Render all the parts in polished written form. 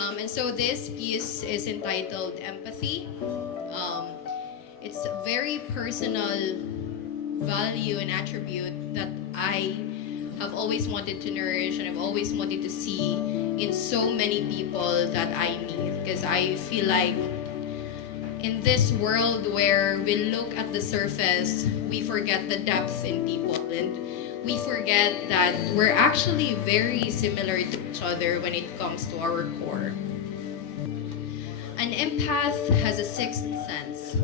And so this piece is entitled Empathy. Um, it's a very personal value and attribute that I have always wanted to nourish and I've always wanted to see in so many people that I meet. Because I feel like in this world where we look at the surface, we forget the depth in people and we forget that we're actually very similar to each other when it comes to our core. An empath has a sixth sense.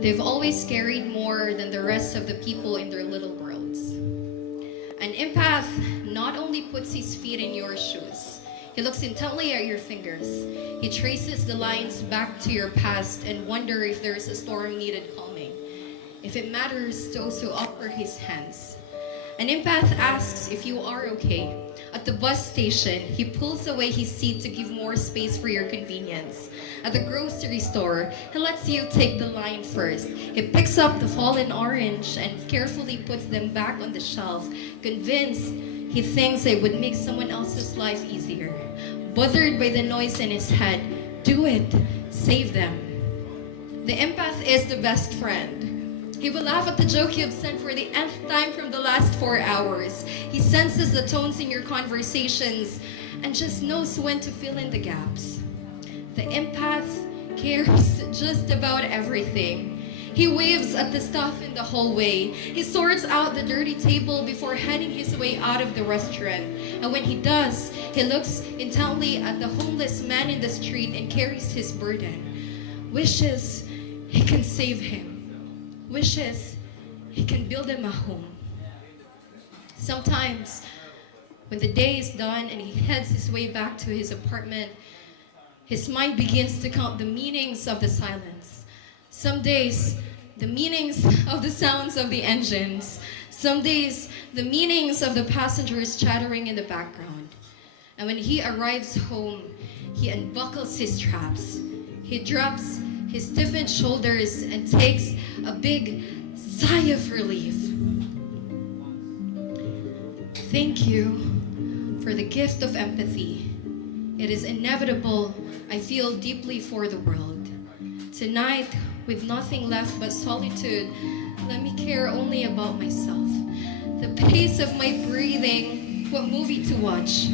They've always carried more than the rest of the people in their little worlds. An empath not only puts his feet in your shoes, he looks intently at your fingers. He traces the lines back to your past and wonder if there's a storm needed calming. If it matters to also offer his hands. An empath asks if you are okay. At the bus station, he pulls away his seat to give more space for your convenience. At the grocery store, he lets you take the line first. He picks up the fallen orange and carefully puts them back on the shelf, convinced he thinks it would make someone else's life easier. Bothered by the noise in his head, do it, save them. The empath is the best friend. He will laugh at the joke you've sent for the nth time from the last 4 hours. He senses the tones in your conversations and just knows when to fill in the gaps. The empath cares just about everything. He waves at the stuff in the hallway. He sorts out the dirty table before heading his way out of the restaurant. And when he does, he looks intently at the homeless man in the street and carries his burden. Wishes he can save him. Wishes he can build him a home. Sometimes, when the day is done and he heads his way back to his apartment, his mind begins to count the meanings of the silence. Some days, the meanings of the sounds of the engines. Some days, the meanings of the passengers chattering in the background. And when he arrives home, he unbuckles his straps. He drops his stiffened shoulders and takes a big sigh of relief. Thank you for the gift of empathy. It is inevitable. I feel deeply for the world. Tonight, with nothing left but solitude, let me care only about myself. The pace of my breathing, what movie to watch.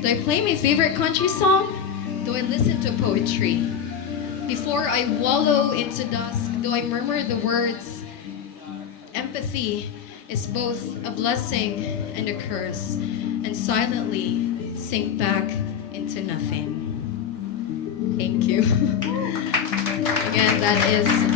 Do I play my favorite country song? Do I listen to poetry? Before I wallow into dusk, do I murmur the words? Empathy is both a blessing and a curse, and silently sink back into nothing. Thank you. Again, that is